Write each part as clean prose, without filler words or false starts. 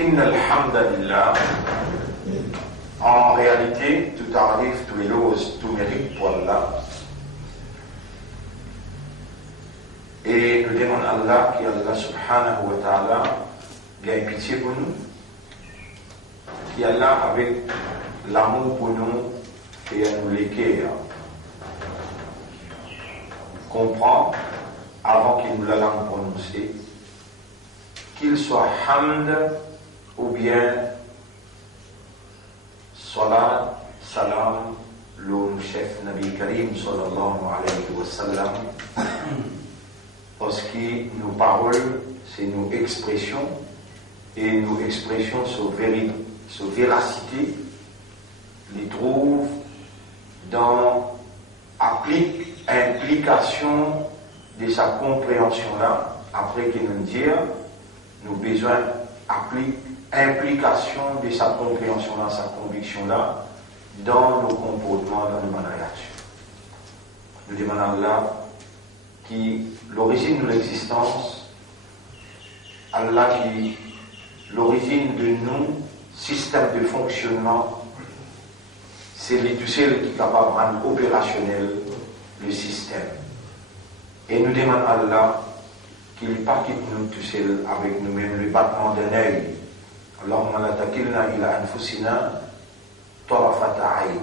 Inna alhamdulillah. En réalité, tout arrive, tout éloge, tout mérite pour Allah. Et nous demandons à Allah qui Allah subhanahu wa ta'ala ait pitié pour nous, qui Allah avec l'amour pour nous et à nous léguer, comprend avant qu'il nous la langue prononcée, qu'il soit hamd ou bien salat, salam, le chef Nabi Karim sallallahu alayhi wa sallam, parce que nos paroles, c'est nos expressions, et nos expressions sur véracité, les trouvent dans implication de sa compréhension là, après qu'il nous dit, nous besoin implication de sa compréhension là, sa conviction là, dans nos comportements, dans nos réactions. Nous demandons à Allah qui l'origine de l'existence, Allah qui l'origine de nous, système de fonctionnement, c'est lui tout seul qui est capable de rendre opérationnel le système. Et nous demandons à Allah qu'il ne pas quitte nous tout seul avec nous-mêmes le battement d'un œil. Allahumma la takilna ila anfusina tarafata ayn.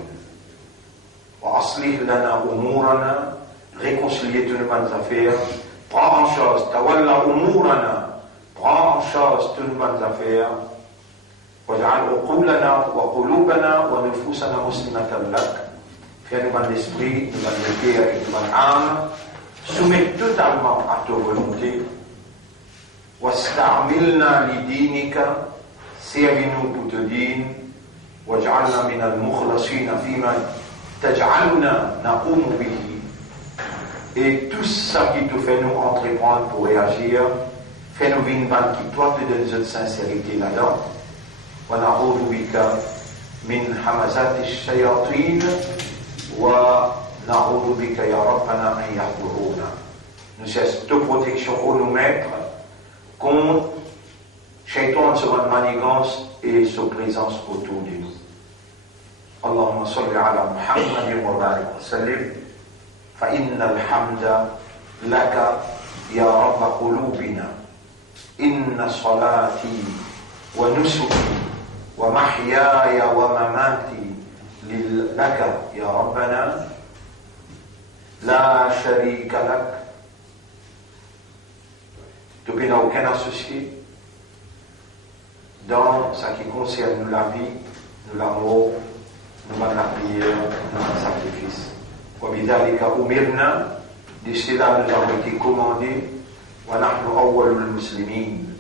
Wa aslih lana umurana, réconcilier toutes nos bonnes affaires, prends en charge, tawalla umurana, prends en charge toutes nos bonnes affaires, waj'al uqulana wa qulubana wa nufusana muslimatan lak, fais nous bon esprit, nous bon cœur et nous bon âme, soumets totalement à ta volonté, wasta'milna lidinika, servis-nous pour te dire, waj'alna min al-mukhlasina fima taj'alna naqumu bihi. Et tout ça qui te fait nous entreprendre pour réagir, fait nous une bande qui toi te donne une sincérité là-dedans. وَنَعُوذُ بِكَ مِنْ حَمَزَاتِ الشَّيَاطِينِ وَنَعُوذُ بِكَ يَا رَبَّنَا أَنْ يَحْضُرُونَ. Nous cessons de protection au nous mettre contre Shaitan sur une manigance et sa présence autour de nous. Allahumma salli ala Muhammadin wa barik wa sallim. فإن الحمد لك يا رب قلوبنا إن صلاتي ونسكي ومحياي ومماتي لك يا ربنا لا شريك لك. Tu n'as aucun associé dans ce qui concerne nous la vie, nous l'amour, nous la prière, nous le sacrifice. وبذلك أمرنا, de cela nous avons été commandés, ونحن أول المسلمين,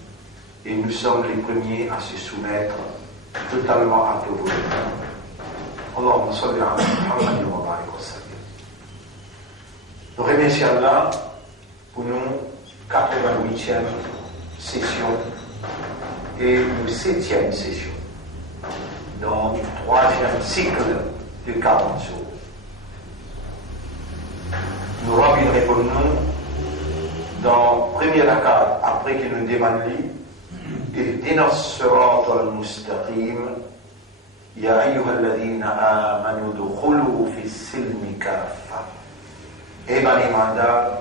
et nous sommes les premiers à se soumettre totalement à ta volonté. Allahumma salli ala Muhammadin wa barik wa sallim. Nous remercions Allah pour nos 88e session et nos 7e session dans le 3e cycle de 40 jours. Nous reviendrons pour nous dans le premier rakat, après qu'il nous demande اهدنا الصراط المستقيم يا أيها الذين آمنوا ادخلوا في السلم كافة. Et ben les mandats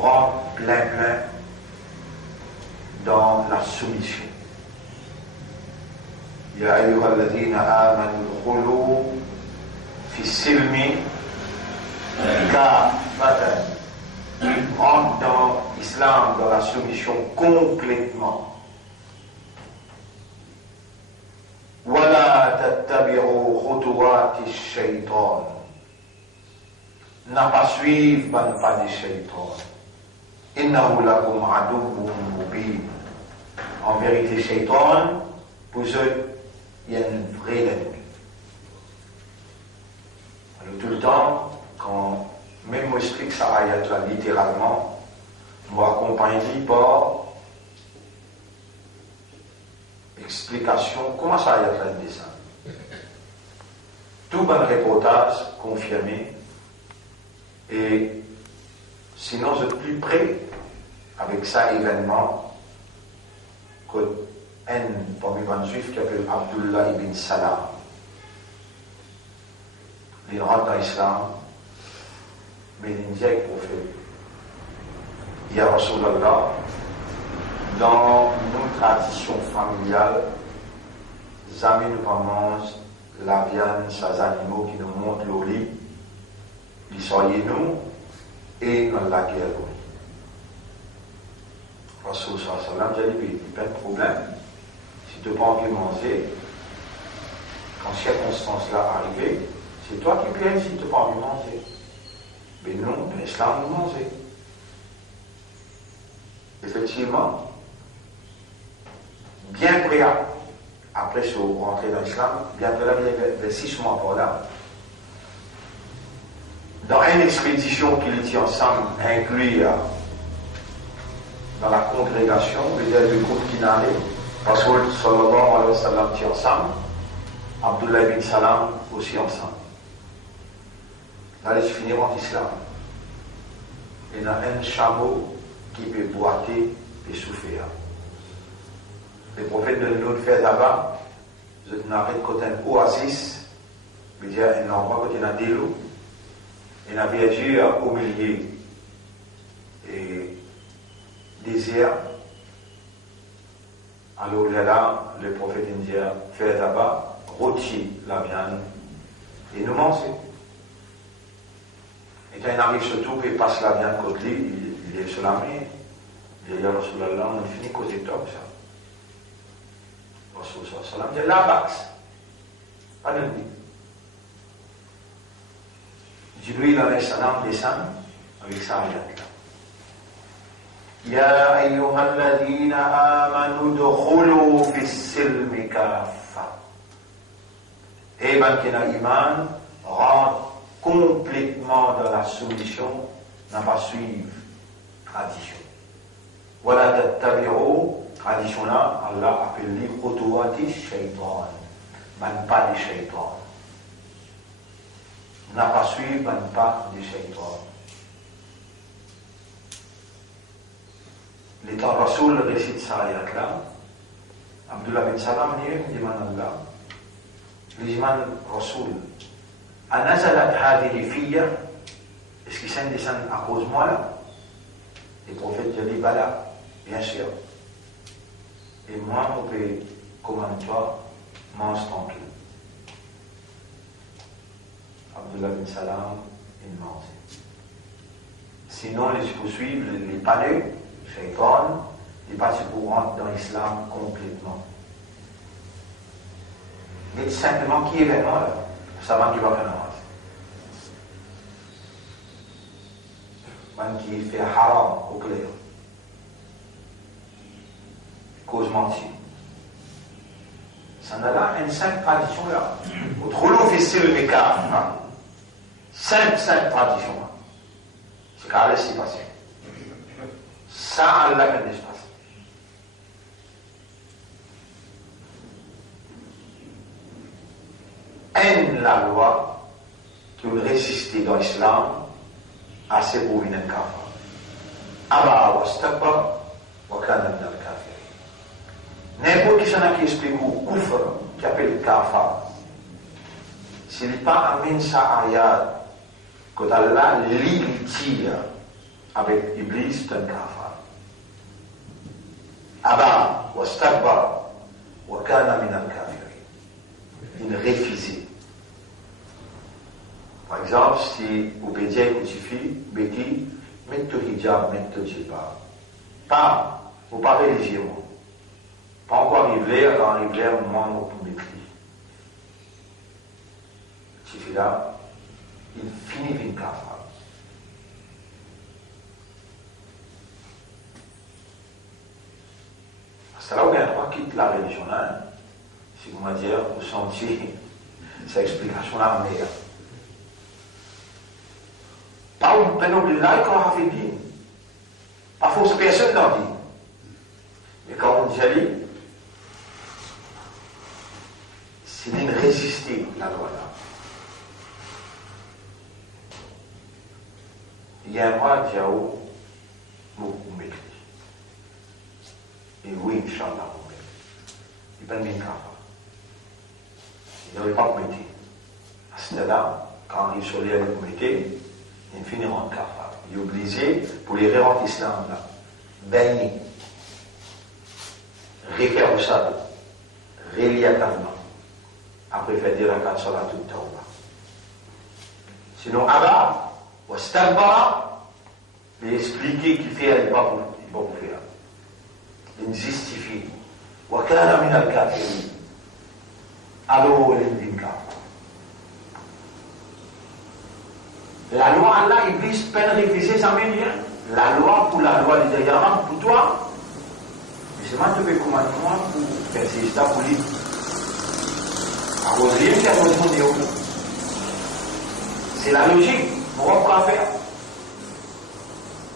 rentrent plein dans la soumission. يا أيها الذين آمنوا ادخلوا في السلم كافة. Rentre dans l'islam, dans la soumission complètement. ولا تتبعوا خطوات الشيطان. N'a pas suivre ban pas de shaitan. إنه لكم عدو مبين. En vérité, shaitan, pour eux, il y a une vraie ennemi. Alors tout le temps, quand même moi j'explique ça ayat là littéralement, moi accompagne par explication comment ça ayat là dessin. Tout bon reportage confirmé et sinon je suis plus près avec ça événement que un parmi les juifs qui s'appelle Abdullah ibn Salam. Il rentre dans l'islam, mais il dit avec le prophète, il y a Rasulallah, dans nos traditions familiales, jamais nous pas mangent la viande, ces animaux qui nous montrent le lit, ils soyez nous et dans la guerre. Rasul sallam, j'ai dit, pas de problème. Si tu n'as pas envie de manger, quand circonstance-là arrivée, c'est toi qui pièges si tu n'as pas envie de manger. Mais non, l'islam nous manger. Effectivement, bien près après se rentrer dans l'islam, bien près là, il y a 6 mois par là. Dans une expédition qu'il était ensemble, inclus dans la congrégation, le groupe qui n'allait, parce que sallallahu alayhi wa sallam était ensemble, Abdullah ibn Salam aussi ensemble. Là, ils finiront en islam. Il y a un chameau qui peut boiter et souffrir. Les prophètes de nous fait là-bas, ils n'arrêtent côté un oasis, il y a un endroit côté un délo, il y a un verger au milieu et désert. Alors là, le prophète indien fait là-bas, rôtit la viande et nous manger. Et quand il arrive surtout, il passe la viande côté lui, il est sur la mer. Il dit à Rasulallah, on finit côté top ça. Rasulallah sallam dit la baxe. Pas de nuit. Jibril alayhi salam descend avec sa ayat là. Ya ayyuhalladhina amanu dukhulu fis silmi kaffa. Et man qui n'a iman rentre complètement dans la soumission, n'a pas suivre tradition. Voilà tattabi'u tradition là, Allah appelle les khutuwati shaytan, man pas des shaytan. N'a pas suivi, man pas des shaytan. L'étant Rasoul récite ça ayat là, Abdullah bin Salam dit Allah, l'Iman Rasoul. أنزلت هذه فيا est-ce qu'il s'en descend à cause de moi là? Les prophètes disent Bala, bien sûr. Et moi, on peut, comme toi, mange tranquille. Abdullah bin Salam, il mange. Sinon, les poursuivent, les palais, les shaytan, les partis pour rentrer dans l'islam complètement. Mais simplement, qui est vraiment là? Ça va qui va faire la man qui fait haram au clair. Cause mentir. Ça n'a là une simple tradition là. Au trop long fessile le cas. Simple tradition là. C'est qu'à laisser passer. Ça, Allah ne laisse passer. Aime la loi qui veut résister dans l'islam assez pour une kafa. Aba wastakbar wa kana min al-kafirin. N'importe qui s'en a qui explique au kufr, qui appelle kafa, s'il n'est pas amène sa ayat, quand Allah tire avec Iblis, c'est un kafa. Aba wastakbar wa kana min al-kafirin. Il refusait. Par exemple, si vous pouvez dire que tu fais, Betty, mets ton hijab, mets ton djellab. Pas, vous pas religieux, moi. Pas encore arrivé, quand arrivé, moi, on peut mettre. Tu fais là, il finit une kafra. C'est là où il y a un droit qui quitte la religion, hein. Si vous m'avez dit, vous sentiez cette explication-là meilleure. Pas un prénom de là, quand on fait bien. Pas fausse personne dans vie. Mais quand on dit allez, c'est d'une résister la loi là. Il y a un mois, Diao, beaucoup m'écrit. Et oui, Inch'Allah, il va venir. Il n'avait pas commettre. À ce là quand il sur les commettre, il finira en cafard. Il est obligé, pour les rendre l'islam, baigner, refaire au sabbat, relier à tellement, après faire des rakats sur la toute tawba. Sinon, Abba, ou Stabba, il expliquer qu'il fait, il ne va pas pour faire. Il justifie. Ou kana min al-kafirin. Alors, il dit la loi Allah, Iblis peine réviser, ça veut dire la loi pour la loi des Yahram pour toi. Mais c'est moi qui vais commander moi pour faire ces états pour lui. Alors, rien qui a besoin de c'est la logique. On va pas faire.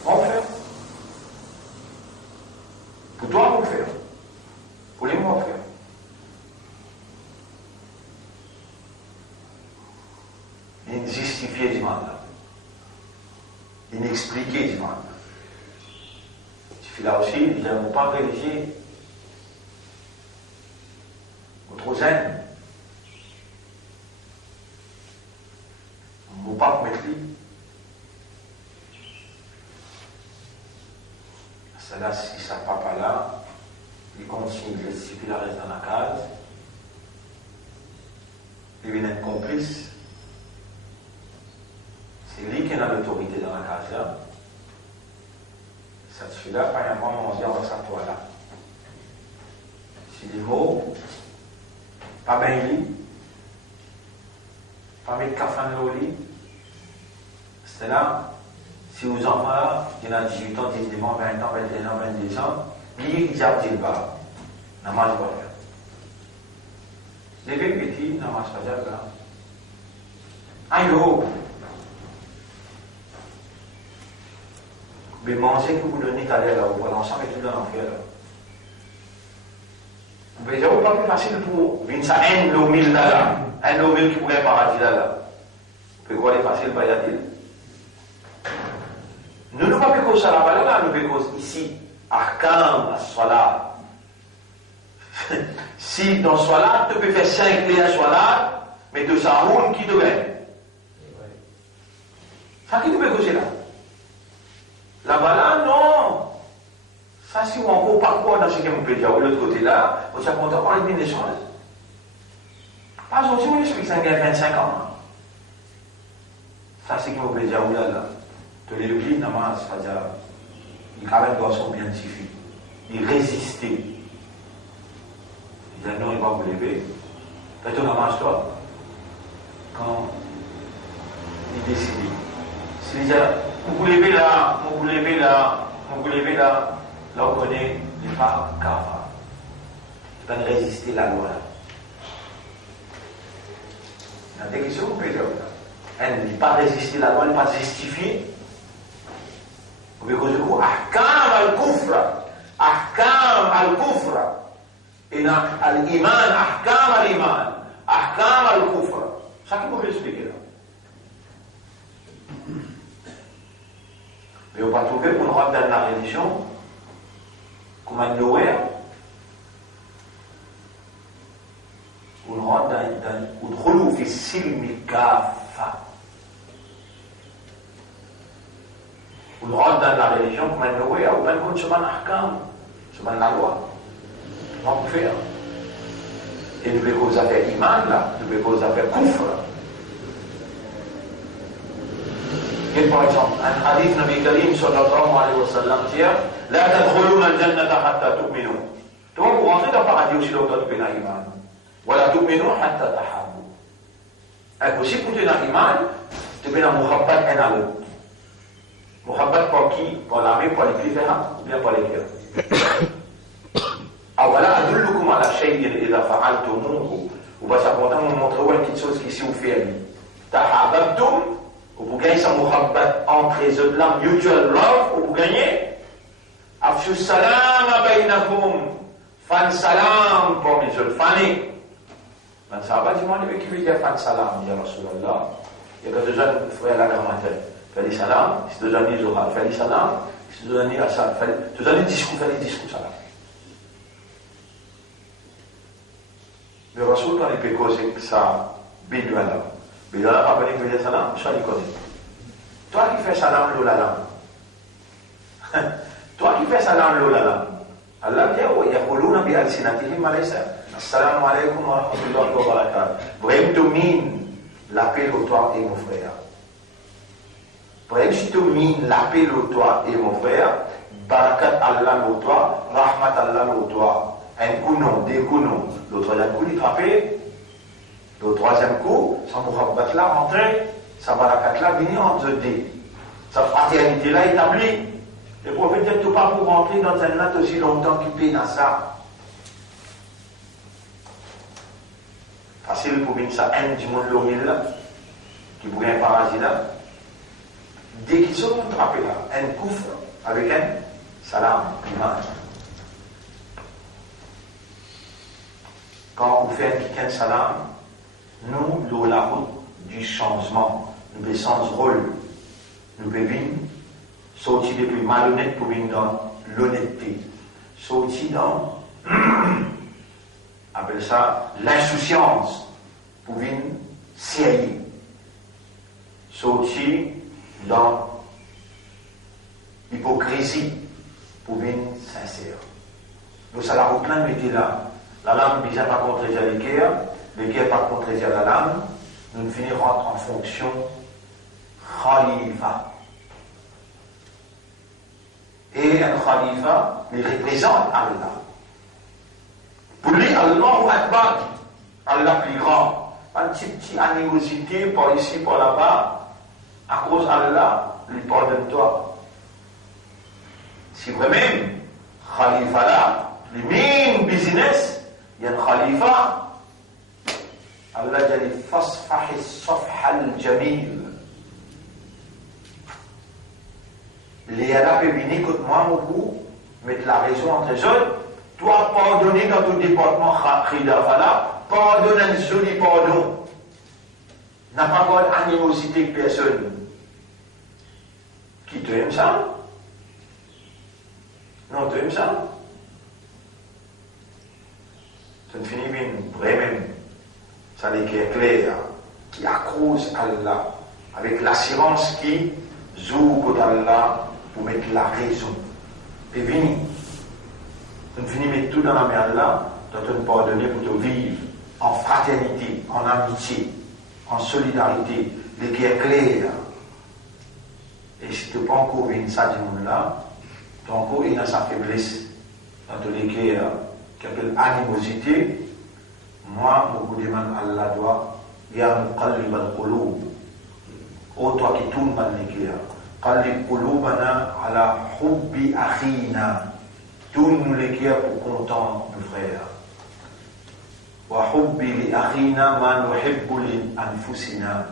On fait. Pour toi, on fait. Pour les moi, on fait. Injustifié du mandat. Inexpliqué du mandat. Tu fais là aussi, ils n'ont pas religieux. Autre zen. On ne va pas mettre lui. Cela, si ça papa là, il continue de justifier la reste dans la case. Il vient être complice. C'est lui qui a l'autorité dans la case là. Ça te fait là, par exemple, on dit on va s'asseoir là. Si les mots, pas bien lit, pas mettre café dans le lit, c'est là, si vous en parlez, il y en a 18 ans, 19 ans, 20 ans, 21 ans, 22 ans, lui, il a dit pas, n'a pas de faire. Les vieux petits, n'a pas de faire là. Aïe, mais manger que vous donnez tout à l'heure, vous allez ensemble et tout dans l'enfer. Mais c'est pas plus facile pour venir ça, un lot mille là, un lot mille qui pourrait paradis là. Vous pouvez voir les faciles, pas y a-t-il. Nous ne pouvons pas causer ça là, nous pouvons causer ici, Arkam, Salat. Si dans Salat, tu peux faire 5 liens Salat, mais 200 roules qui te gagnent. Ça qui tu peux causer là? Là-bas là, non. Ça, si on encore parcours dans ce qu'on peut dire, de l'autre côté là, on s'est content par les choses. Par exemple, si on explique ça, il y a 25 ans. Ça, c'est qu'on peut dire, oulala. De l'église, normalement, c'est-à-dire, il quand même doit son bien suffire. Il résistait. Il dit, non, il va vous lever. Faites-vous namage-toi. Quand il décide. S'il dit, vous levez là, vous levez là, vous levez là, là on connaît les pas capables. Il va résister la loi. Il y a des questions qu'on peut dire. Elle ne dit pas résister la loi, elle ne pas justifier. Vous pouvez causer quoi? Ahkam al-kufra. Ahkam al-kufra. Et al-iman, ahkam al-iman. Ahkam al-kufra. Ça qui vous expliquer là. Mais on va trouver qu'on rentre dans la religion comme un nowhere. On rentre dans le rôle في السلم كافة. On rentre dans la religion comme un nowhere, ou bien comme sur un ahkam, sur la loi. On va faire. Et nous devons faire iman là, nous devons faire kufr. Et par exemple, un hadith Nabi Karim sallallahu alayhi wa sallam dit La tadkhuluna al-jannata hatta tu'minu. Donc, vous rentrez dans le paradis aussi longtemps que vous avez iman. Wa la tu'minu hatta tahabbu. Impossible pour tu aies iman, tu peux avoir muhabbat un à l'autre. Muhabbat pour qui? Pour l'armée, pour les cliféras, ou bien pour les cœurs. أولا أدلكم على شيء إذا فعلتموه وبسأقوم montrer une petite chose qui si vous faites. تحاببتم vous gagnez sa muhabbat entre les autres là, mutual love, vous gagnez. Afshu salam bainakum, fan salam pour les autres fani. Man sahabat dit moi qui veut dire fan salam, dit Rasulallah. Il y a que deux jeunes frères la grammaire. Fali salam, c'est deux années zohar. Fali salam, c'est deux années asal. Deux années discours, fali discours salam. Le Rasoul, quand il peut causer ça, Bidouana. Bidouana, pas connu que veut dire salam, ça il connaît. Toi qui fais salam, l'olala. Toi qui fais salam, l'olala. Allah dit, oh, yaquluna bi alsinatihim alaysa. Assalamu alaikum wa rahmatullahi wa barakatuh. Brahim domine l'appel au toi et mon frère. Brahim si domine l'appel au toi et mon frère, barakat Allah au toi, rahmat Allah au toi. Un coup non, deux coups non. Le troisième coup, il frappait. Le troisième coup, sa mohabbat là rentrait, sa barakat là venait en deux. Sa fraternité là établie. Le prophète dit, tout pas pour rentrer dans un acte aussi longtemps qu'il paye dans ça. Facile pour venir ça, un du monde l'oril là, qui pourrait un parasite là. Dès qu'ils sont frappés là, un coufre avec un salam, image. Quand on fait un salam, nous, dans la route du changement, nous baissons ce rôle, nous devons sortir des plus malhonnêtes pour venir dans l'honnêteté, sortir dans, appelle ça, l'insouciance pour venir sérieux, sortir dans l'hypocrisie pour venir sincère. Nous, ça la route là, nous étions là. La lame ne vient pas contredire l'équerre pas contredire la lame, nous finirons en fonction khalifa. Et un khalifa, il représente Allah. Pour lui, Allahu Akbar, Allah plus grand. Pas une petite animosité par ici, par là-bas, à cause d'Allah, lui pardonne-toi. Si vraiment, khalifa là, le main business, il y a un khalifa, Allah dit fasfahi safha al-jamil. Les Allah peut venir contre moi, mon coup, mettre la raison entre eux autres. Toi, pardonner dans ton département, khidafala, pardonne un joli pardon. N'a pas d'animosité que personne. Qui te aime ça? Non, tu aimes ça? Ça ne finit bien, vraiment. Ça n'est qu'un clair qui accroche Allah avec l'assurance qui joue contre Allah pour mettre la raison. Et venir. Ça ne finit mettre tout dans la main Allah, de te pardonner pour te vivre en fraternité, en amitié, en solidarité, les qui est clair. Et si tu n'as pas encore vu ça du monde-là, tu as encore une sa faiblesse dans tous les cas qui appelle animosité. Moi, je demande à Allah doit, ya muqallib al-qulub, ô toi qui tourne dans les cœurs, qallib qulubana ala hubbi akhina, tourne les cœurs pour content nos frères. Wa hubbi li akhina ma nuhibbu li anfusina,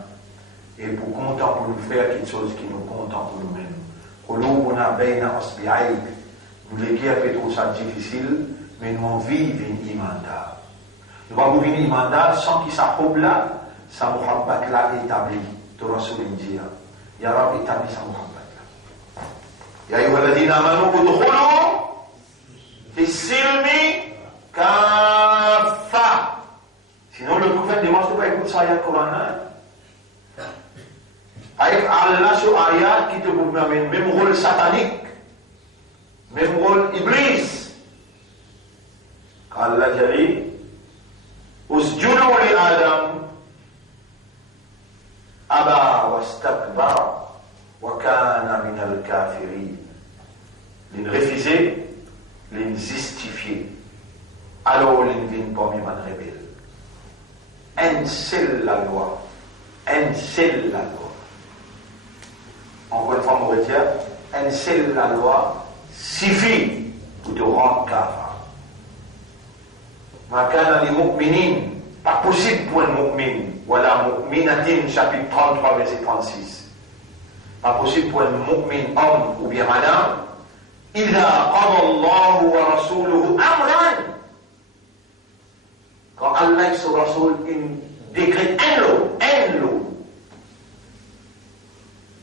et pour content pour nos frères quelque chose qui nous content pour nous-mêmes. Qulubuna bayna asbi'ayk, nous les cœurs fait tout ça difficile, mais nous vivons une imanda. Nous allons vivre une imanda sans qu'il s'approuve là, sa muhabbat là établie. Tu Rasul dit, Ya Rab établit sa muhabbat là. Ya ayyuhalladhina amanu udkhulu fi silmi kaffa. Sinon le prophète demande pas écouter ça ayat Coran. Avec Allah sur ayat qui te vous amène même rôle satanique, même rôle iblis. Allah dit usjudu li Adam aba wastakbara wa kana min al-kafirin. Il refusait, il justifiait. Alors il ne vient pas même rebelle. Un seul la loi. Un seul la loi. Encore une fois, mon retient, un seul la loi suffit pour te rendre kafir. Maka les mu'minin, pas possible pour un mu'min, voilà mu'minatin, chapitre 33, verset 36. Pas possible pour un mu'min, homme ou bien madame, idha qada Allahu wa rasuluhu amran. Quand Allah et son Rasoul décrète un lot,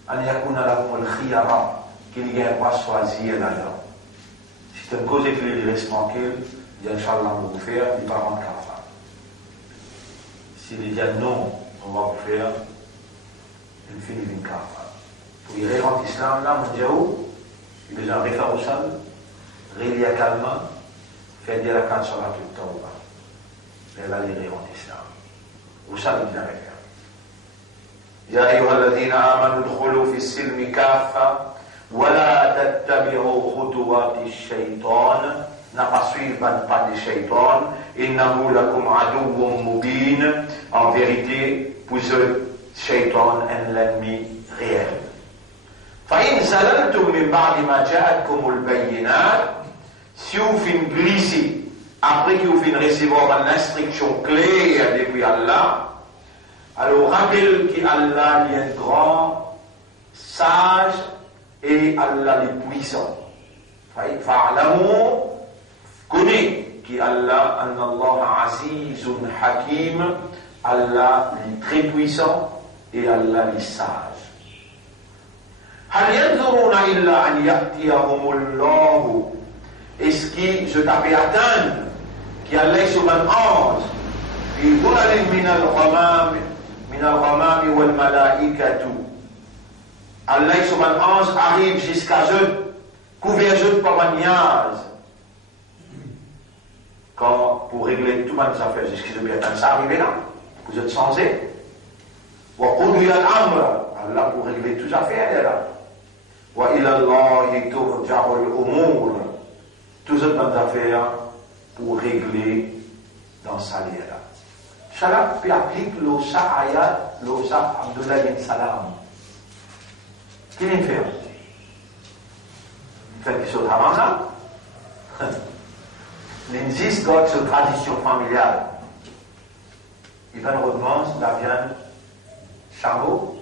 an yakuna lahum al-khiyara, qu'il y ait pas choisi là. Si tu me causes que tu restes tranquille, Inch'Allah, on va vous faire, il va rendre kafir. s'il dit non, on va vous faire une fin d'une carte. Pour y rentrer en islam, là, mon Dieu, il besoin de refaire au sol, relire calmement, faire dire la carte sur la toute tauba. Mais là, il rentre en islam. Au sol, il vient avec elle. يا أيها الذين آمنوا ادخلوا في السلم كافة ولا تتبعوا خطوات الشيطان نقصيبا pas de shaitan إنه لكم عدو مبين. En vérité, pour eux, shaitan est l'ennemi réel. فإن زللتم من بعد ما جاءتكم البينات, si vous finissez glisser après que vous finissez recevoir une instruction claire depuis Allah, alors rappelle qu'Allah est un grand, sage et Allah est puissant. Fa'alamu, connais qu'Allah, Allah azizun hakim, Allah est très puissant et Allah est sage. هل ينظرون إلا أن يأتيهم الله. Est-ce que je t'avais atteint qu'Allah soit un ange في ظلل من الغمام والملائكة. Allah soit un ange arrive jusqu'à eux, couvert par un nuage. Quand pour régler toutes les affaires, est-ce que je vais attendre ça arriver là? Vous êtes censés. وقضي الأمر. Allah pour régler toutes les affaires là. وإلى الله ترجع الأمور. Toutes les affaires pour régler dans sa lière. Cela peut appliquer l'osa ayat, l'osa Abdullah bin Salam. Qui vient faire? Il fait quelque chose avant ça. Il insiste sur cette tradition familiale. Il va nous demander la viande chameau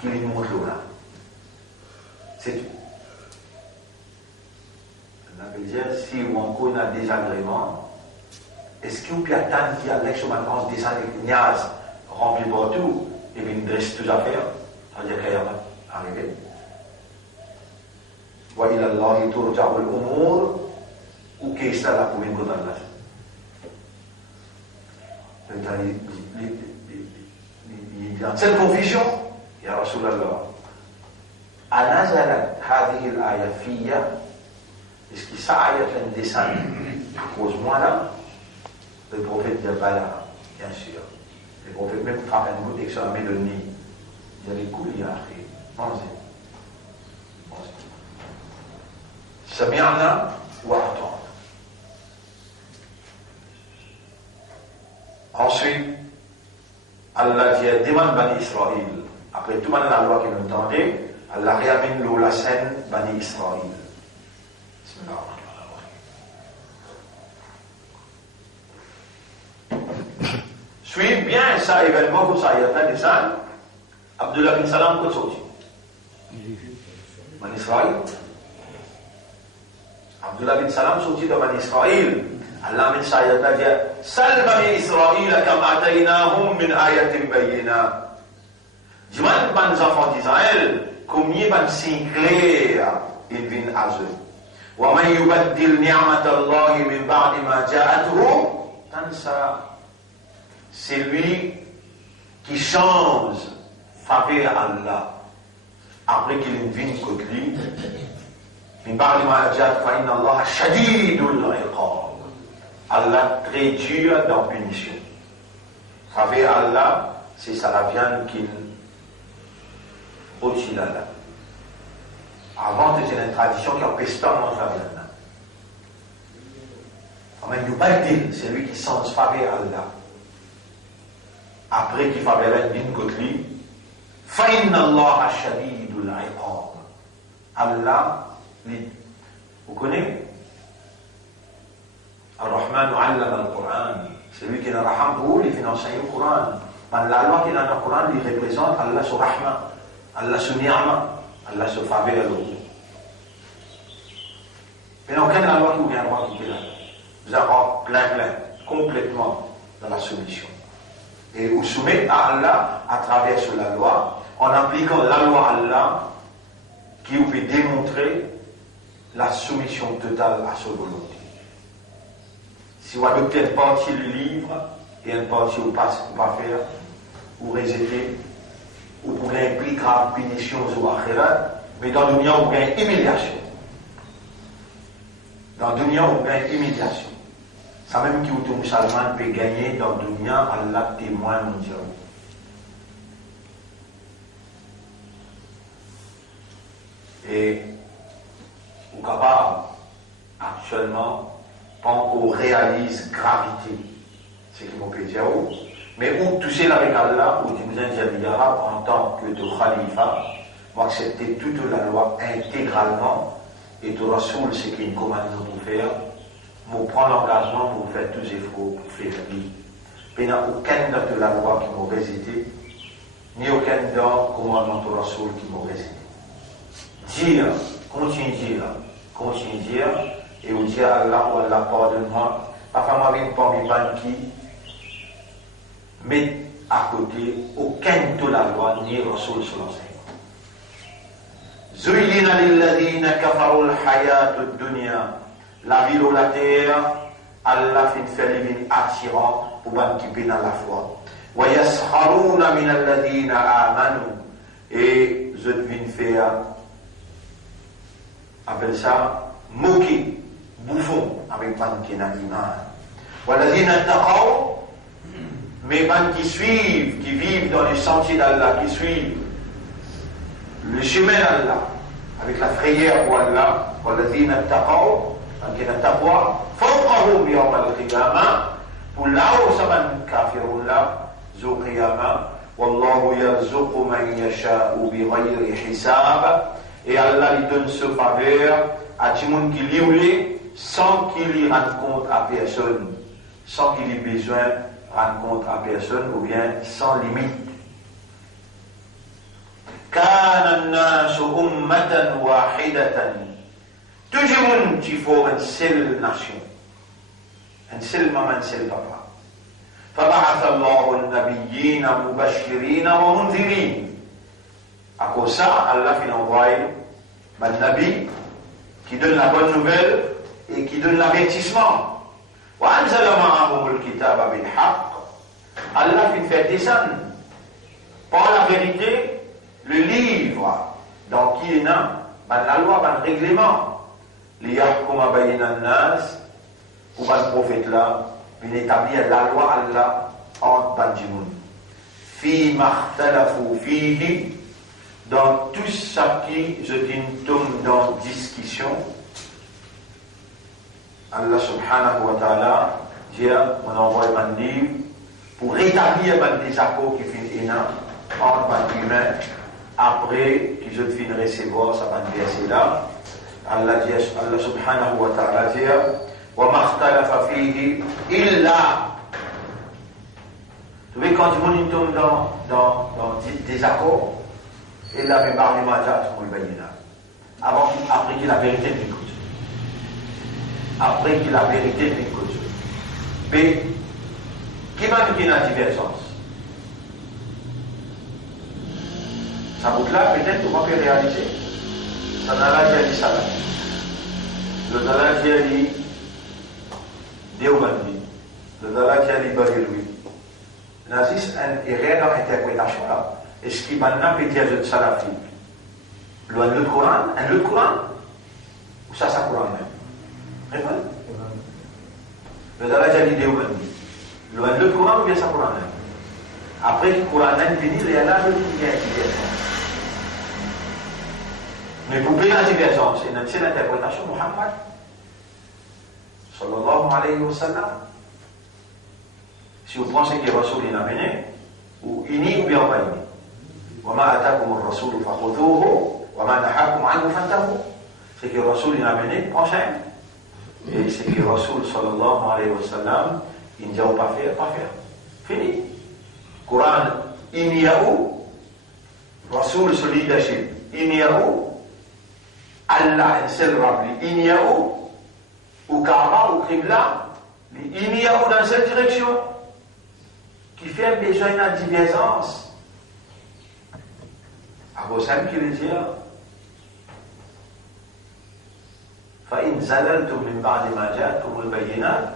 qui lui montre là. C'est tout. On veut dire, si on connaît un désagrément, est-ce que vous pouvez attendre qu'il y a l'ex-maintenant des années rempli partout et bien il dresse toutes les affaires? Ça veut dire qu'il y a arrivé. وإلى الله ترجع الأمور ou qu'est-ce que là pour une bonne Allah? Il y a cette confusion, ya Rasulallah. أنزلت هذه الآية فيا. Est-ce que ça ayat est descend cause-moi là? Le prophète dit Bala, bien sûr. Le prophète même frappe un mot d'exclamé le nid. Il y a les coups, il y a après. Mangez. سمعنا وأطعنا. Ensuite, Allah dit demande Bani Israël. Après tout la loi qui nous entendait, Allah réamène l'eau la scène Bani Israël. Suivez bien ça événement comme ça, il y a plein de ça. Abdullah bin Salam, quoi sorti? Bani Israël. Abdullah bin Salam sorti de Bani Israël. Allah min ça, il y a dit Sal Bani Israël comme ataynahum min ayatin bayyina. Dis-moi, ban enfants d'Israël, combien ban signes clairs ils viennent à eux. ومن يبدل نعمة الله من بعد ما جاءته تنسى. C'est lui qui change faveur à Allah après qu'il vienne contre lui. من بعد ما جاءته فإن الله شديد العقاب. Allah très dur dans punition. Faveur à Allah, c'est ça la viande qu'il au-dessus d'Allah. Avant, c'était une tradition qui empêche pas de manger la viande. Mais Yubaydil, c'est lui qui change faveur à Allah. Après qu'il faveur une contre lui, فَإِنَّ اللَّهَ شَدِيدُ الْعِقَابِ. Allah, vous connaissez? Ar-Rahman allama al-Qur'an. C'est lui qui est raham pour lui, qui enseigne le Coran. Mais la loi qui est dans le Coran, il représente Allah sur Rahman, Allah sur Ni'ama, Allah sur faveur à l'autre. Mais aucun la loi qui vient droit qui est là. Vous avez plein, complètement dans la soumission. Et vous soumettez à Allah à travers sur la loi, en appliquant la loi à Allah, qui vous fait démontrer la soumission totale à sa volonté. Si vous adoptez une partie du livre, et une partie ou pas faire, ou rejeter, ou pour impliquer grave punition ou akhirat, mais dans le dunya, on gagne humiliation. Dans le dunya, on gagne humiliation. Ça même qui est musulman peut gagner dans le dunya, Allah témoin mondial. Et au capable, actuellement, quand on réalise gravité, c'est ce qu'on peut dire, mais où toucher avec Allah, ou du en tant que de khalifa, moi accepter toute la loi intégralement, et de Rasoul, c'est qu'il y a une commande pour faire, pour prendre l'engagement pour faire tous les efforts pour faire vie. Mais il n'y a aucun de la loi qui m'a résidé, ni aucun dans le commandement de Rasoul qui m'a résidé. Dire, continue dire, et vous dire Allah ou Allah pardonne-moi. Parfois, moi, je ne pas qui met à côté aucun de la loi ni Rasoul sur l'enseignement. زين للذين كفروا الحياة الدنيا la vie de la terre Allah fait une attirant pour qui dans la foi ويسخرون من الذين آمنوا et je viens faire appelle ça moquer bouffon avec qui n'a iman والذين اتقوا mais qui suivent qui vivent dans les sentiers d'Allah qui suivent le chemin d'Allah, avec la frayeur pour Allah, والذين اتقوا, qui n'a taqwa, فوقهم يوم القيامة, pour là où ça va kafirun là, ذو قيامة, والله يرزق من يشاء بغير حساب, et Allah lui donne ce faveur à tout le monde qui lui sans qu'il lui rende compte à personne, sans qu'il ait besoin de rendre compte à personne, ou bien sans limite. كان الناس أمة واحدة تجمن تفور un seul nation un seul maman un seul papa فبعث الله النبيين مبشرين ومنذرين à cause ça Allah fait envoyer un nabi qui donne la bonne nouvelle et qui donne l'avertissement وأنزل معهم الكتاب بالحق Allah fait descendre par la vérité le livre dans qui est la loi, le règlement, l'iyahkuma bayna an-nas, pour le prophète là, il établit la loi Allah entre Banjimoun. Fi makhtalafu fihi, dans tout ce qui je tombe dans discussion, Allah subhanahu wa ta'ala dit on envoie un livre pour rétablir un désaccord qui fait énorme entre les humains. Après que je viens recevoir ça va verser là Allah dit Allah subhanahu wa ta'ala dit wa ma ikhtalafa fihi illa tu vois quand on tombe dans des accords et là même par les majats on le bayina après qu'il la vérité de l'écoute après qu'il la vérité de l'écoute mais qui m'a dit qu'il y a une divergence. Ça vous là, peut-être qu'on peut réaliser. Ça n'a pas dit ça. Le Dalai dit Deobandi. Le Dalai dit Bariloui. Nazis une erreur dans l'interprétation là. Est-ce qu'il maintenant peut dire de Salafi? Le Coran, ou ça Coran même? Le Dalai dit Deobandi. Le Coran ou bien ça Coran même? Après le Coran même fini, il y a là une divergence. Mais pour bien la divergence, c'est l'interprétation de Muhammad sallallahu alayhi wa sallam. Si vous pensez que le Rasoul est amené, ou ini ou bien pas ini. وَمَا أَتَاكُمُ الرَّسُولُ فَخُذُوهُ وَمَا نَهَاكُمْ عَنْهُ فَانْتَهُوا. C'est que le Rasoul est amené, prochain. Et c'est que le Rasoul sallallahu alayhi wa sallam, il ne dit pas faire. Fini. Coran, il y a où? Rasoul, ce leadership, il y a où? Allah un seul Rabbi, il y a où? Au Kaaba, au Qibla, il y a où dans cette direction? Qui fait besoin d'une divergence. Abu Sam qui veut dire فإن زللتم من بعد ما جاءتكم البينات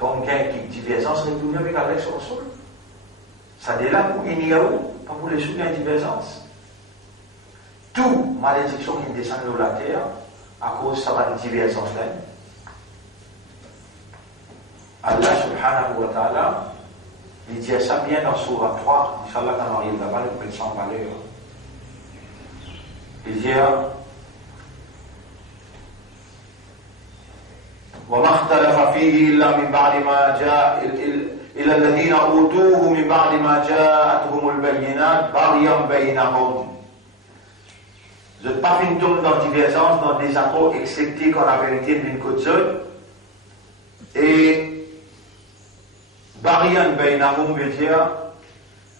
Quand il y a une divergence, retourner avec Allah sur le sol. Ça est là pour il y a où, pas pour les sous, il y a une divergence. Tout malédiction qui descend de la terre, à cause de sa divergence là. Allah subhanahu wa ta'ala, il dit ça bien dans Surah 3, Inch'Allah, quand on arrive là-bas, le peut s'en parler. Il dit وما اختلف فيه إلا من بعد ما جاء إلى الذين أوتوه من بعد ما جاءتهم البينات بغيا بينهم. Vous n'êtes pas fini dans la divergence, dans des accords, excepté quand la vérité d'une côte seule. Et bariyan bainahum veut dire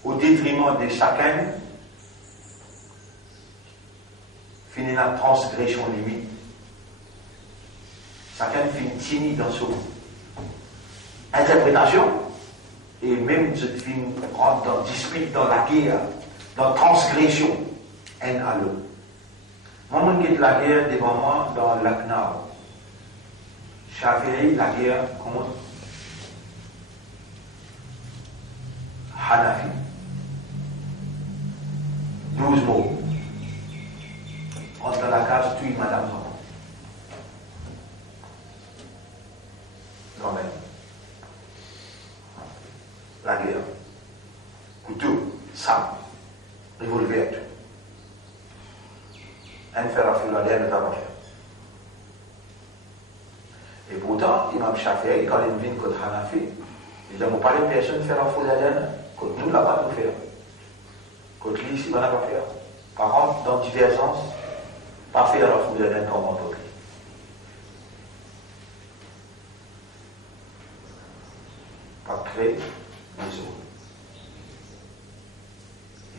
au détriment de chacun, finit la transgression limite. Chacun finit dans son interprétation, et même ce film rentre dans dispute, dans la guerre, dans transgression, un à l'autre. Moi, je quitte la guerre devant moi dans l'Aknao. Shafi'i, la guerre contre Hanafi. 12 mots. Rentre dans la case, tue madame Zoro. Non, mais. La guerre. Couteau, sang, revolver, tout. Un fer à fil, la dernière ne pas faire. Et pourtant, Imam Shafi'i, quand il vient contre Hanafi, il dit, on ne parle de personne faire un fou la dernière, contre nous, là, pas nous faire. Contre lui, ici, on n'a pas faire. Par contre, dans divergence, pas faire un fou la dernière comme on peut. Pas créer les autres.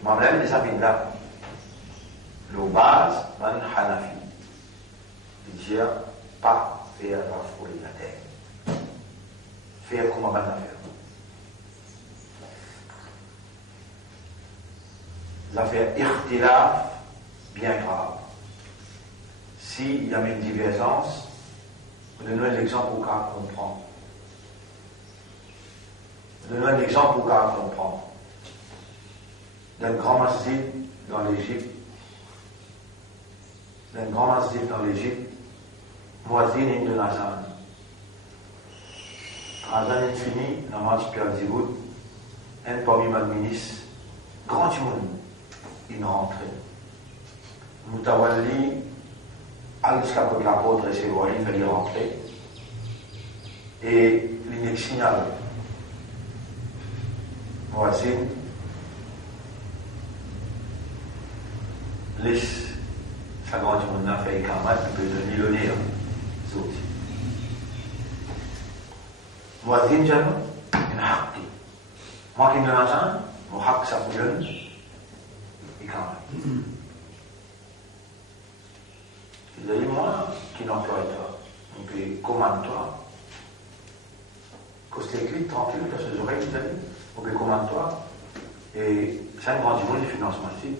Imam Lem, les amis là, le base, man Hanafi. Il dit, pas faire la folie la terre. Faire comme on va faire. Les affaires ikhtilaf, bien grave. S'il y a une divergence, vous donnez un exemple pour qu'on comprenne. Vous donnez un exemple pour qu'on comprenne. D'un grand masjid dans l'Égypte, Moazine de Nazan. Nazan est fini, namaz Pierre Ziboud, un parmi mes ministres, grand monde, il est rentré. Moutawalli, al-Islam de l'apôtre et ses rois, il fallait rentrer. Et il signale, Moazine, laisse sa grande monde n'a fait Kamat, il peut devenir millionnaire. Moazine, j'aime, une haqi. Moi qui me l'entends, mon haq, ça vous donne, et Kamat. Il a dit, moi, qui n'emploie toi, donc commande-toi. Coste écrit, tranquille, dans ses oreilles, il a dit, donc commande-toi. Et c'est un grand niveau de financement ici.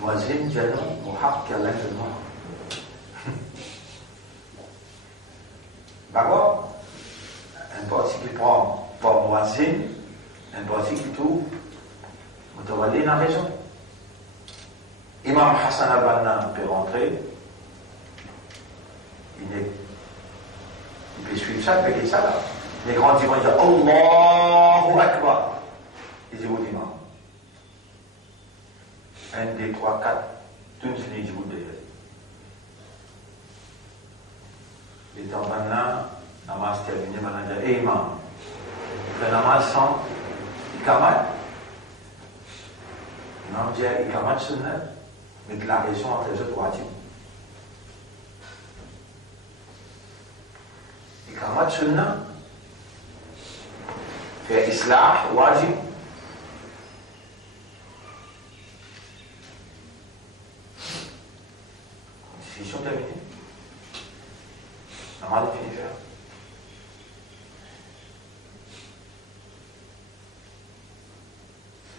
Moazine, j'aime, mon haq, qui a l'intérieur. D'accord? Un parti qui prend pour Moazine, un parti qui trouve, Moutawalli n'a raison. Imam Hassan al-Banna peut rentrer, il peut suivre ça, il peut dire ça là. Les grands imams disent Allahu Akbar. Ils disent imam. 1, 2, 3, 4, tout le monde dit derrière. Et dans Banna, namaz terminé, maintenant dit imam. Le namaz sans ikamat. L'imam dit ikamat sunnah. Mais de la raison entre les autres wajib. Ikamat sunnah, fait islah wajib. Décision terminée. Namaz est fini faire.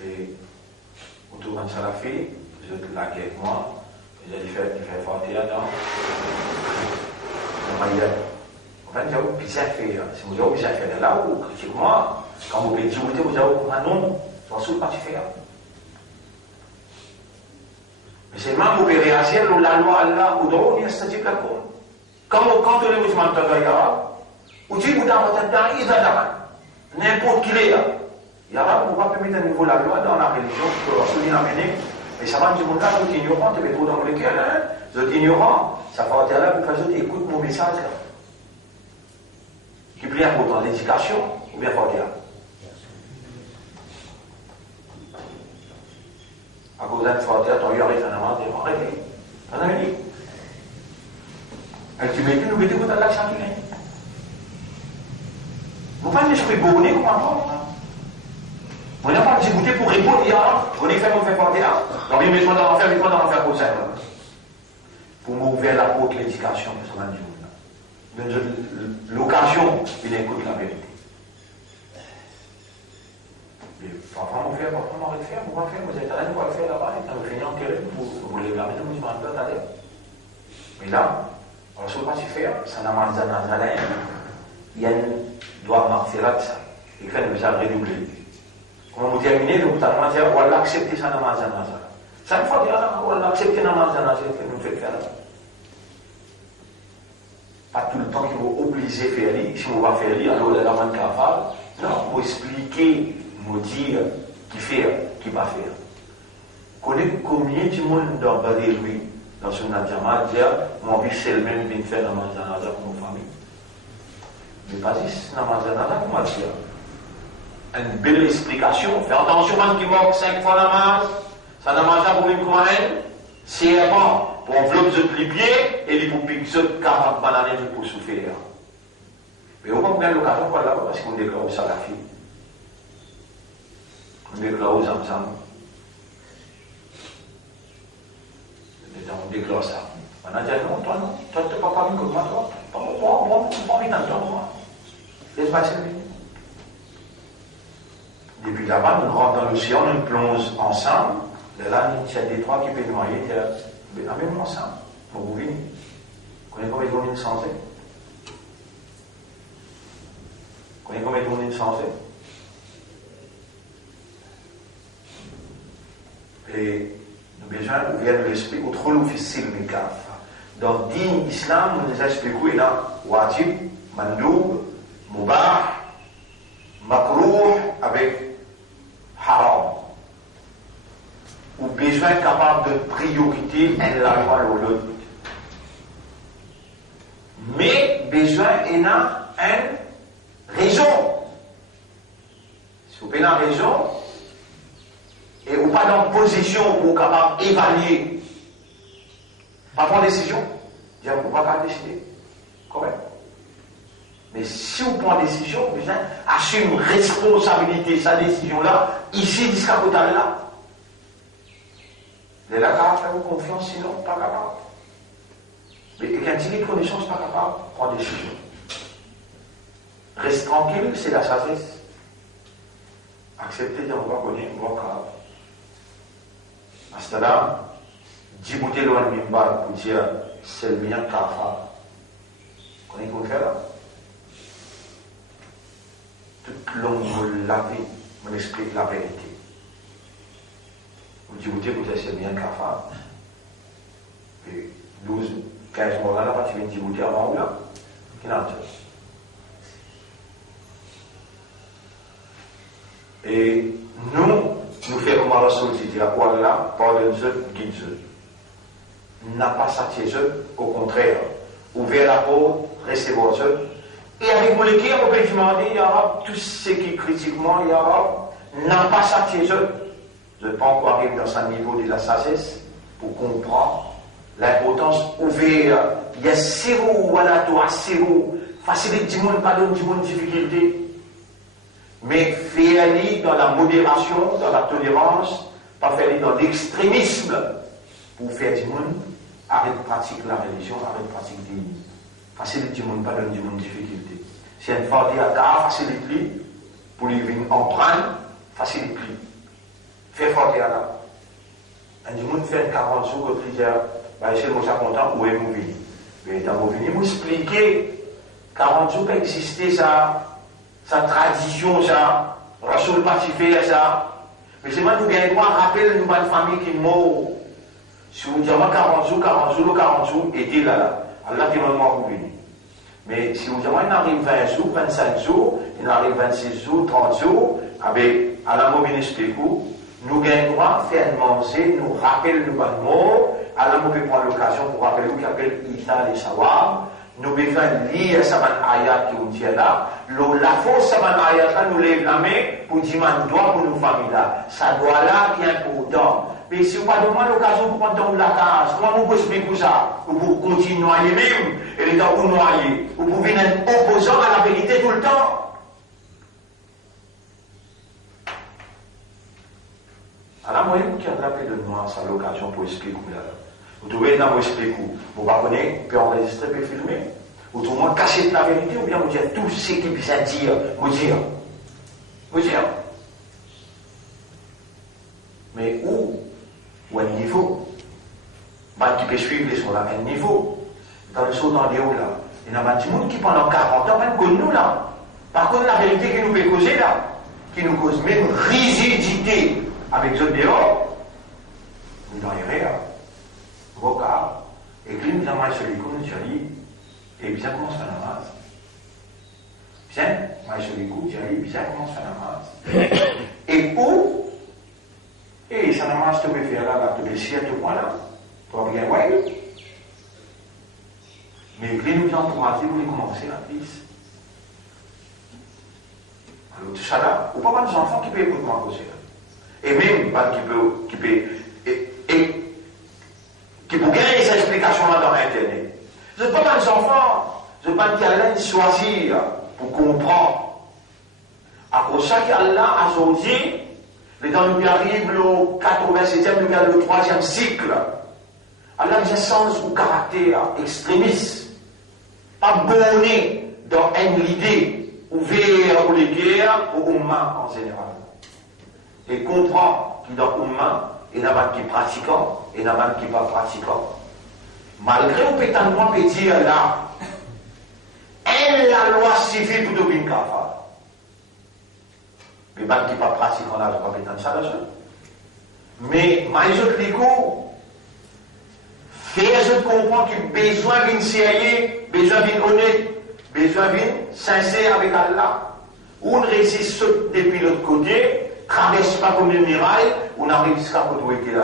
Et autour d'un salafi, vous êtes là avec moi, vous allez faire Fatiha dans ailleurs. En fait, vous avez bizarre fait, si vous avez bizarre fait là, ou critiquement, quand vous pouvez dire, vous avez un nom, vous ne pas faire. Mais c'est même vous pouvez réagir, la loi Allah, ou d'autres, il y a ce type de quoi. Quand on est musulman, ou dit, vous avez un temps, il a n'importe qui est là. Il y a on va permettre à niveau de la loi dans la religion, pour souligner l'Amérique, mais ça va dire, vous êtes ignorant, tu es trop dans lequel, vous êtes ignorant, ça va dire là, vous faites, écoute mon message là. Qui plaît pourtant l'éducation, ou bien faut dire. À cause d'un fortier, ton yard est un amant, t'es arrêté. On a dit. Et tu mets nous mettez vous dans l'action qui gagne. Vous pas l'esprit bonnet, vous comprenez? On n'a pas discuté pour répondre, on est fait, on fait porter là. Donc, il met dans l'enfer, il met dans l'enfer pour ça. Pour m'ouvrir la porte de l'éducation, pour ce moment. L'occasion, il écoute la vérité. Mais parfois, on fait, parfois, on va le faire, on va faire, vous êtes allé, on va le faire là-bas, et on va finir en terrain, vous les gardez, vous m'en faites aller. Mais là, on ne sait pas si faire, ça n'a pas de il y a une doit marquer là, ça. Il fait une mise à redoubler. Quand vous terminez, vous allez dire, on va accepter ça dans ma zanaza. Ça ne faut dire, on va accepter dans ma zanaza, que nous faisons faire là. Pas tout le temps qu'il faut obliger à faire lire. Si on va faire lire, alors la main capable. Non, il faut expliquer, nous dire qui fait, qui va faire. Connaître combien de monde dans lui, dans son adjama, dire, mon vie c'est le même bien faire dans ma zanaza pour ma famille. Mais pas juste dans ma zanaza pour ma dire. Une belle explication. Fais attention, man qui manque 5 fois la masse, ça n'a pas pour une commande, c'est bon. Pour enveloppe de plipier et les poupiques de 40 bananes pour souffrir. Mais on va prendre l'occasion pour là parce qu'on déclare ça la fille. On déclare aux Zamzam. On déclare ça. On a dit non, toi non, toi tu n'es pas parmi comme moi, toi. Pas envie d'entendre moi. Laisse passer lui. Depuis là-bas, on rentre dans l'océan, on plonge ensemble. De là, il y a des trois qui peuvent noyer. Même ensemble, pour vous venir. Vous connaissez combien de monde sans eux? Vous connaissez combien de monde sans eux? Et nous avons besoin d'ouvrir l'esprit au trop difficile, mais grave. Dans le din islam, nous expliquons là, wajib, mandoub, mubah, makrouh avec haram. Ou besoin capable de priorité en la loi l'autre. Mais besoin en a une raison. Si vous avez une raison, et vous pas dans position pour capable d'évaluer, pas prendre décision, dire vous ne pouvez pas décider. Correct. Mais si vous prenez décision, vous assumez une responsabilité, sa décision-là, ici, jusqu'à côté là. Les là, capable de faire confiance, sinon, pas capable. Mais quand il est connaissance, pas capable de prendre des décisions. Reste tranquille, c'est la sagesse. Acceptez de voir qu'on est bon capable. À ce là, Djibouti loin de Mimbar pour dire c'est le mien kafa. Vous connaissez comment faire là? Toute longue la vie, on explique la vérité. Vous Djibouti pour dire c'est le mien kafa. Et 12, 15 mois là, tu viens de Djibouti avant ou là? Qui n'a pas? Et nous faisons comme Allah dit à Allah, pardonne-eux, guide-eux. N'a pas satisfait, au contraire, ouvert la porte, recevez-eux. Et avec vous l'équipe, on peut demander, il y aura tout ce qui critiquement, il y aura, n'a pas satisfait. Je ne peux pas encore arriver dans un niveau de la sagesse pour comprendre l'importance ouverte. Il y a zéro, voilà, toi, zéro. Facilite du monde, pardonne du monde, difficulté. Mais faire-le dans la modération, dans la tolérance, pas faire-le dans l'extrémisme, pour faire du monde, arrête de pratiquer la religion, arrête de pratiquer des lignes. Facilite du monde, pas donne du monde difficulté. Si une fois à cas, facilite-le, pour lui venir en prendre, facilite-le. Fais fort à là. Un du monde fait 40 jours, que tu dis, bah, c'est le content, où est mon vie? Mais dans vos venus, vous expliquez 40 jours existait sa tradition, ça, Rasoul parti faire ça. Mais c'est moi nous gagnons quoi, rappelle nous une famille qui mort. Si vous dites 40 jours, et là, Allah qui m'a mort venu. Mais si vous dites, il arrive 20 jours, 25 jours, il arrive 26 jours, 30 jours, avec Allah m'a venu nous gagnons quoi, faire manger, nous rappelle nous pas mort. Allah m'a prendre l'occasion pour rappeler vous qui appelle Ita et Sawab. Nous devons lire ce ayat qui nous dit là. La force de ce ayat là, nous lève la main pour dire qu'on doit pour nos familles là. Ça doit là qui est important. Mais si vous n'avez pas l'occasion pour prendre la case, comment vous expliquez ça? Vous continuez à noyer même, et les gens vous noyer. Vous pouvez être opposant à la vérité tout le temps. Alors, moi, qui a rappelé de moi, ça l'occasion pour expliquer là. Vous trouvez dans vos expliquer, vous ne pouvez pas enregistrer, puis filmer. Vous trouvez cacher la vérité, ou bien vous dire tout ce qui peut dire, vous dire. Mais où à un niveau, qui peut suivre les choses à un niveau, dans le saut dans les hauts là, il y a des gens qui pendant 40 ans, même comme nous là, par contre la vérité qui nous fait causer là, qui nous cause même rigidité avec les dehors, nous n'en rien. Vocal, et puis nous avons celui qu'on nous dit, et bien commence à la masse. Bien, moi celui qu'on dit, bien commence à la masse. Et où? Et ça n'a pas de faire là, de laisser à tout point là, pour bien voir. Mais nous encourager pour commencer la piste. Alors tout ça là, ou pas des enfants qui peuvent écouter moi causer là. Et même pas qui peut gagner ces explications là dans Internet. Je ne pas des enfants, je ne pas qu'il y a choisir pour comprendre. À cause de ça qu'Allah a choisi. Mais quand nous arrivons au 87e, nous arrivons au 3e cycle. Allah a un sens ou caractère extrémiste. Pas borné dans une idée ouverte pour les guerres, pour l'Oumma en général. Et comprend qu'il dans l'Oumma, il y en a qui sont pratiquants, et il y en a qui ne sont pas pratiquants. Malgré au pétan moi peut dire là, la loi civile pour devenir kafar. Mais qui ne pas pratiquer en âge, pas pétant ça là. Mais, je te dis faire comprendre qu'il a besoin d'une sérieux, besoin d'une honnête, besoin d'une sincère avec Allah. On résiste depuis l'autre côté, traverse pas comme une miraille, on arrive jusqu'à l'autorité là.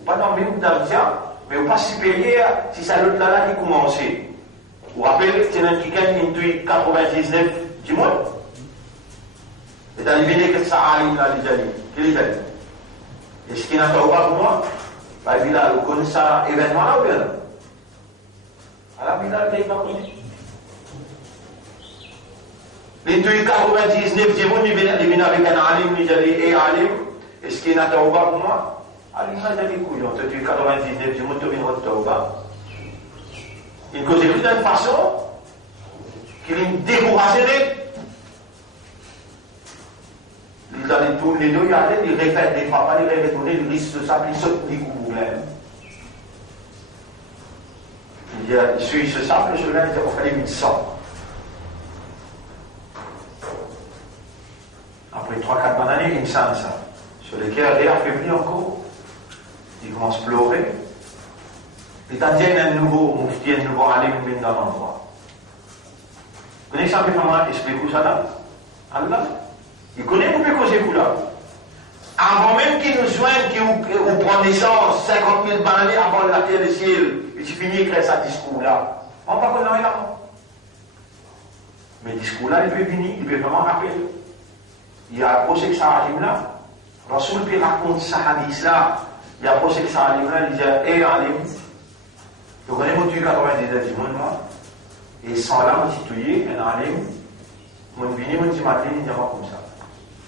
Ou pas dans le même d'Altia, mais on pas supérieur si c'est l'autre là qui commence. Vous vous rappelez, c'est un qui gagne une 99 du monde. Et dans les vénés que ça arrive là, les amis, qui les amis. Et ce qui n'a pas pour moi, bah, il a connu ça événement là ou bien? Alors, il a pas connu. Les 99 du monde, ils viennent avec un alim, ils allaient et alim. Et ce qui n'a pas pour moi, alim, il a des couillons. Tu 99 du monde, tu viens de pas. Il cause plus d'une façon qu'il est découragé. Il a les deux, il a les répète des fois, pas les retourner, il risque de ça, il saute des coups même. Il suit ce sable, je l'ai dit, il fallait 1100. Après 3-4 bonnes années, il me semble ça. Sur lesquels il est affaibli encore. Il commence à pleurer. Il t'a dit un nouveau moufti, un nouveau alim dans l'endroit. Vous connaissez un peu comment expliquer ça là? Allah. Il connaît beaucoup causer pour là. Avant même qu'il nous soigne, qu'il prend naissance, 50 000 années avant la terre et le ciel, et tu finis d'écrire ce discours-là. On ne va pas connaître là. Mais le discours-là, il peut venir, il peut vraiment rappeler. Il y a un procès que ça arrive là. Rasoul peut raconter ça hadith-là. Il y a un procès que ça arrive là, il dit, hé, alim, tu connais mon Dieu 99 du monde, moi, et sans là, on titouillé, un alim, mon vini, mon petit matin, il dit, moi comme ça.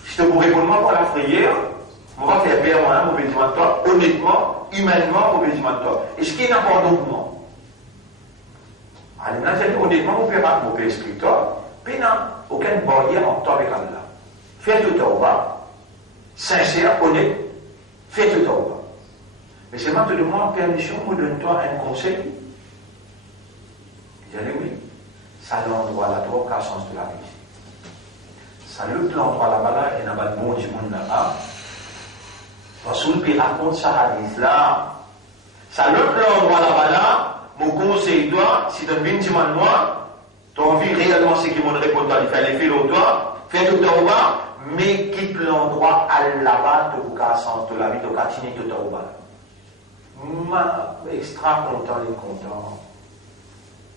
Si tu pourrais répondre pour la prière, on va faire bien moi, mauvais de toi, honnêtement, humainement, mauvais de toi. Et ce qui est important pour moi. Alors, là, honnêtement, on peut expliquer toi, puis non, aucune barrière entre toi avec Allah. Fais tout tawba, sincère, honnête, fais tout tawba. Mais c'est maintenant de moi permission, me donne-toi un conseil. J'ai dit oui. Ça l'endroit là-bas, qu'à sens de la vie. Ça l'autre l'endroit là-bas, il y a un bon du monde là-bas. Parce qu'il raconte ça hadith là. Ça l'autre l'endroit là-bas, mon conseil toi, si tu as une dimanche noir, tu as envie réellement ce qui m'ont répondu, il fait les fils au toi, fais tout en bas, mais quitte l'endroit à là-bas, tu as sens de la vie, tu as continué tout en bas. Extra content, il est content.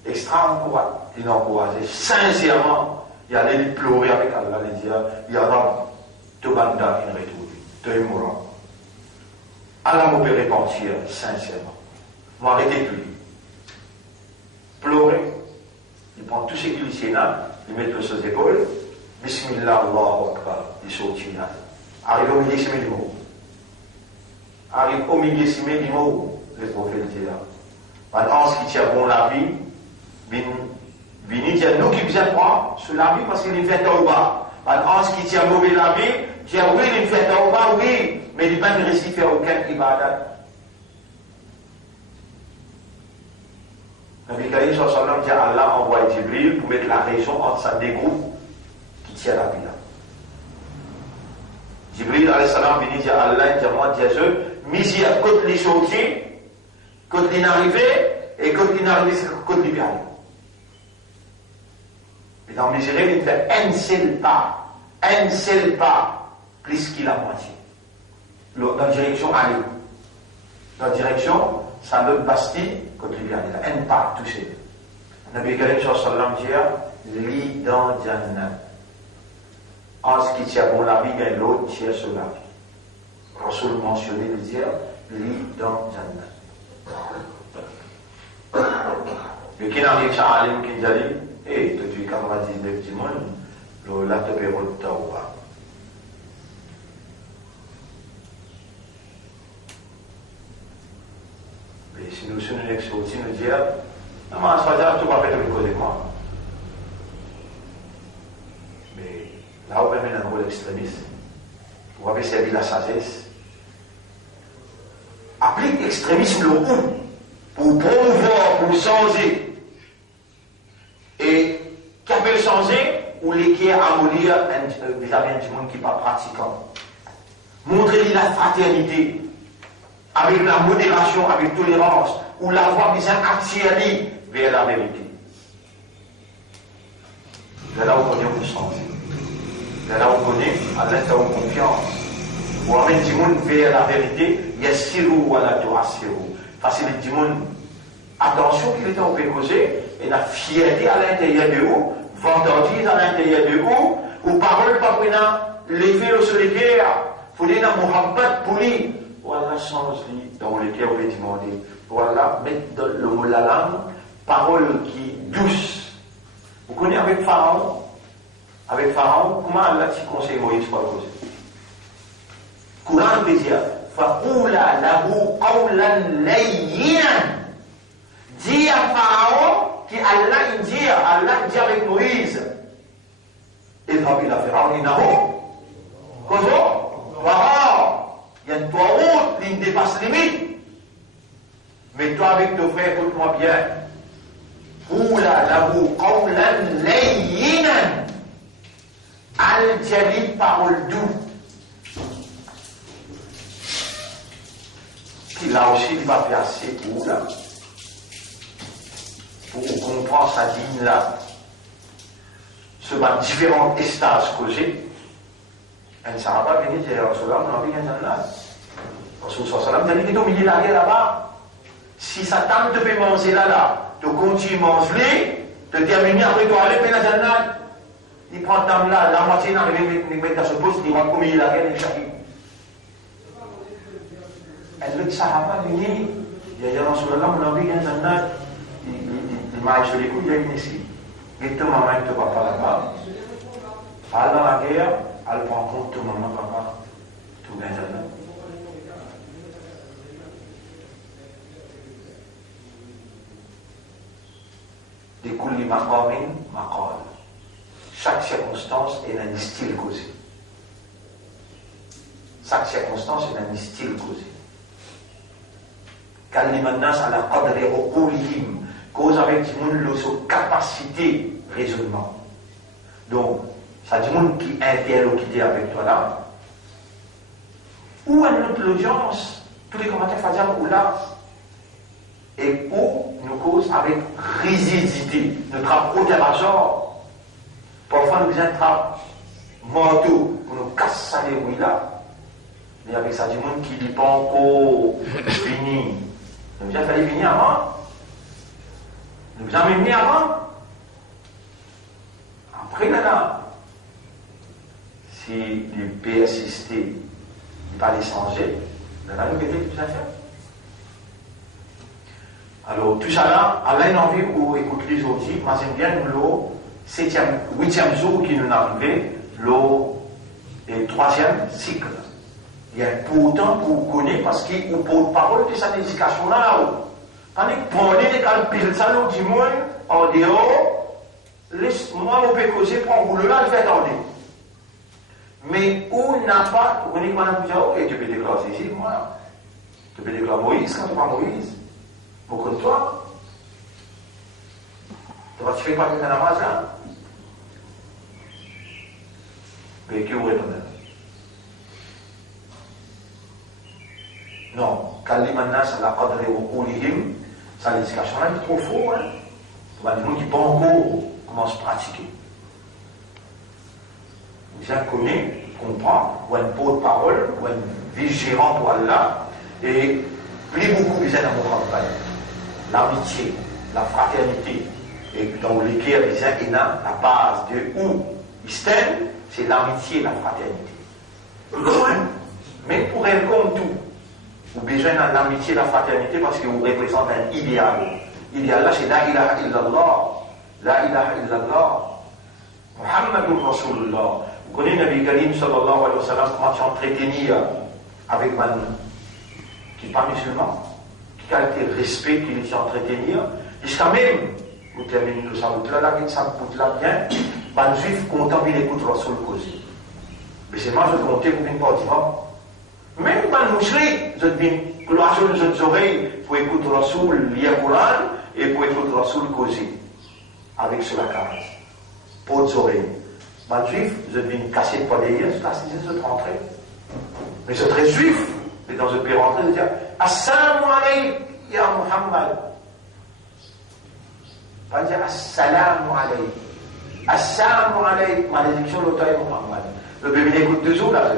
Extra encouragé, il est encouragé. Sincèrement, il allait pleurer avec Allah, il dit, il y a tout banda qui ne retrouve, tu es mourant. Allah m'a fait repentir, sincèrement. Moi, arrêtez plus. Pleurer. Il prend tout ce qu'il y a, il met sur ses épaules. Bismillah, Allahu Akbar. Il sortit là. Arrive au milieu, c'est mes mots. Arrive au milieu, c'est mes mots. Le prophète dit là. Maintenant, ce qui tient bon la vie, Vini dit nous qui bien prendre sur la vie parce qu'il est fait au bas. Maintenant, ce qui tient mauvais la vie, dit oui, il est fait au bas, oui. Mais il n'a pas réussi à faire aucun ibadat. Nabi Karim sallallahu dit Allah envoie Jibril pour mettre la raison entre ça des groupes qui tiennent la vie là. Jibril alayhi salam vient dire Allah, dit moi, dit je, misi à côté les sorties, côté l'inarrivée, et côté l'inarrivée, c'est côté l'ibéral. Et dans Miséré, il fait un seul pas, plus qu'il la moitié. Dans la direction aller. Dans la direction, ça me bastille, côté l'ibéral. Il a un pas touché. Nabi Karim sallallahu dit, lit dans Jannah. En ce qui tient bon la vie, mais l'autre tient sur la vie. Rasoul mentionné le dire, lit dans Jannah. Le qui n'a rien que ça, Alim qui dit, et depuis 99 du monde, le lac de Pérou de Taouba. Mais si nous sommes une exortie, nous disons, non, mais ça va dire, tout va faire le côté de moi. Mais là, on va mettre un rôle extrémiste. On va servir la sagesse. Applique l'extrémisme le coup pour promouvoir, pour changer. Et qui appelle changer ou les qui abolir vis-à-vis du monde qui n'est pas pratiquant. Montrer la fraternité avec la modération, avec tolérance, ou la voie bien attirée vers la vérité. C'est là où on connaît vous changer. C'est là où on connaît à l'intérieur confiance. Pour amener du monde vers la vérité, il y a sirou ou à la doassirou. Facilite du monde. Attention qu'il est en pécosé, et la fierté à l'intérieur de vous, vendardise à l'intérieur de vous, ou parole pas qu'on l'effet sur les cœurs, il faut dire dans Mohammed pour lui, voilà, change-lui dans les cœurs, on va demander, voilà, mettre dans le mot la langue, parole qui douce. Vous connaissez avec Pharaon, comment Allah t'y conseille Moïse pour le causer? Courant veut dire, فَقُولَا لَهُ قَوْلًا لَيِّنًا. Dis à Pharaon qui Allah dit avec Moïse. Et Rabbi la Pharaon, il n'a pas. Comment? Il y a une toi route, il dépasse les limites. Mais toi avec ton frère, écoute-moi bien. Qula lahu qawlan layyinan. Al-Jali, parole doux. Qui là aussi, il va placer pour là. Pour comprendre sa digne là, sur différents stages causés, un Sahaba vient dire Rasulallah, on a vu un Jannat. Rasulallah dit qu'il est au milieu de la guerre là-bas. Si Satan te fait manger là, tu continues à manger, tu termines après toi aller faire la Jannat. Il prend ta là, la moitié n'arrive à mettre dans ce poste, il rentre au milieu de la guerre, il chahid. Et le Sahaba dit, il y a Rasulallah, on a vu un Jannat. Il m'a sur les coups, il a une ici. Et ton maman et ton papa là-bas. Elle dans la guerre, elle prend compte ton maman, papa, tout bien là. Des coulis maqamin, maqal. Chaque circonstance est un style causé. Chaque circonstance est un style causé. Kalliman nas ala qadri uqulihim. cause avec du monde sa capacité de raisonnement. Donc, ça dit monde qui interlocuté avec toi là, ou à notre audience, tous les commentaires faisaient ou là, et où nous cause avec rigidité, notre interaction. Parfois nous avons morceau pour nous casser les rouilles là, mais avec ça du monde qui n'est pas encore fini. Nous avons fallu venir avant. Nous avons venu avant. Après là, si le persister, il va les changer, là nous mettons tout à fait. Alors tout ça là, Allah a envie pour écouter aujourd'hui, moi j'aime bien le 8e jour qui nous est arrivé, le 3e cycle. Il y a pourtant pour connaître parce qu'il y a une parole de cette éducation là. Tandis que pour les calculs, ça nous dit moins en dehors, moi on peut causer, prendre vous le là, je vais attendre. Mais on n'a pas, on est quand même dit, et tu peux déclarer ici, moi. Tu peux déclarer Moïse quand tu vas Moïse. Pourquoi toi? Tu fais quoi avec un namaz là? Mais qui vous répond? Non, Kalimanas, la qadri wa qulihim, ça l'éducation là, c'est trop faux, hein? Il y a des gens qui pas encore comment se pratiquer. Vous en connaissez, comprend, ou un porte-parole, ou un vice-gérant pour Allah, et plus beaucoup besoin dans mon campagne. L'amitié, la fraternité, et dans lesquels les uns et la base de où ils s'aiment, c'est l'amitié et la fraternité. Mais pour elle comme tout, vous avez besoin de l'amitié et la fraternité parce que vous représentez un idéal. L'idéal là, c'est la ilaha illallah. La ilaha illallah. Muhammadur Rasulullah. Vous connaissez Nabi Karim sallallahu alayhi wa sallam, comment s'entretenir avec man qui n'est pas musulman, qui a été respect, qui s'entretenir, jusqu'à même, vous terminez tout ça, vous l'avez ça, vous l'avez bien, man juif content, il écoute Rasul causer. Mais c'est moi, je comptais pour une partie. Même man mouchri, je viens, que Rasul, je oreilles pour écouter Rasul, lire le Coran, et pour écouter Rasul causer, avec sur la case, pour les oreilles. Man juif, je viens casser le poids des yeux, je suis rentré. Mais c'est très juif. Mais dans ce pays rentré, je dis Assalamu alayk, ya Muhammad. Pas dire Assalamu alayk. Assalamu alayk, malédiction de l'auteur Muhammad. Le bébé écoute 2 jours là.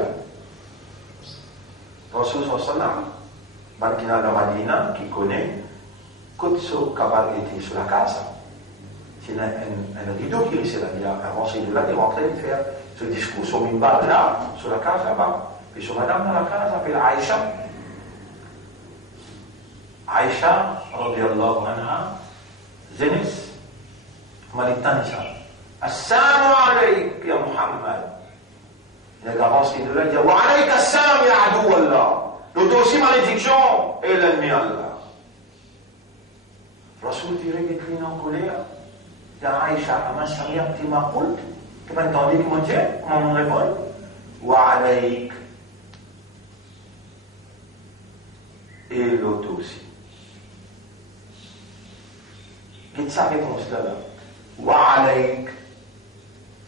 Rasul sallam, Bankina de Madina, qui connaît, quand ce cabal était sur la case, c'est un rideau qui restait là. Il a avancé de là, il est rentré de faire ce discours sur Mimbar là, sur la case là-bas. Et sur madame dans la case, s'appelle Aïcha. Aïcha, radiyallahu anha, Zénis, Malik Tanisha. Assalamu alayk, ya Muhammad. Il y a avancé de là, il dit Wa alayk assalam, ya adou Allah. L'autre aussi malédiction et l'ennemi Allah. Rasoul dirait décliné en colère. Il dit Aïcha, Aman Samir, tu m'as kult. Tu m'as entendu comment dire, comment on répond? Wa alayk. Et l'autre aussi. Qu'est-ce sa réponse là? Wa alayk.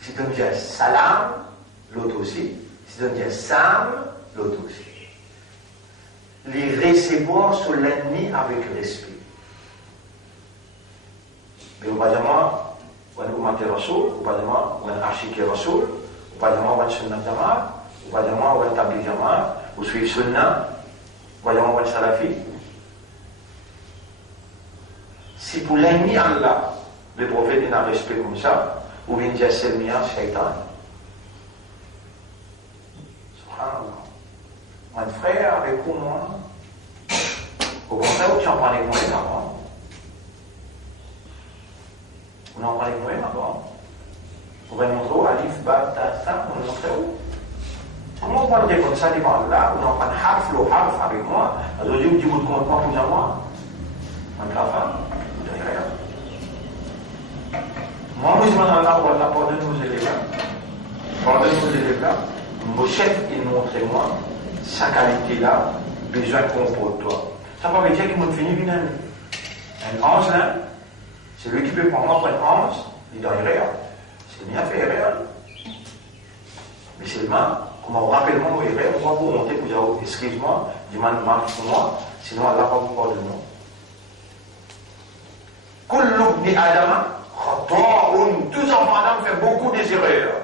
Si tu me dis salam, l'autre aussi. Si tu me dis sam, l'autre aussi. Les recevoir sur l'ennemi avec respect. Mais au pas de moi, on a commenté Rasoul, au pas de moi, on a archiqué Rasoul, au pas de moi, on a sunnah jamaat, au pas de moi, on a tabli jamaat, ou suivre sunnah. Voyons, on va le salafi. Si pour l'ennemi Allah, le prophète n'a respect comme ça, ou bien dire c'est le mien, shaitan. Subhanallah. Mon frère, avec vous, moi, au contraire, tu en parlais avec moi avant. On en parlait avec moi avant. On va montrer Alif, Ba, Ta, Sa, on va montrer où? Comment on parle comme ça devant Allah, on en parle harf, le harf avec moi. Aujourd'hui, vous dites, vous ne comptez pas pour moi. On ne va pas. Vous ne rien. Moi, je demande à Allah, on va pardonner nos élèves. Pardonner nos élèves là. Mon chef, il montre moi sa qualité-là, besoin qu'on pour toi. Ça va me dire qu'il m'a fini un ange là, Celui qui peut prendre un France, il doit errer. C'est bien fait errer. Mais seulement, comme on rappelle mon erreur, on va vous monter pour dire, excuse-moi, demande mal pour moi, sinon Allah va vous pardonner. Kullu ibn Adam khata'un, tous enfants d'Adam font beaucoup des erreurs.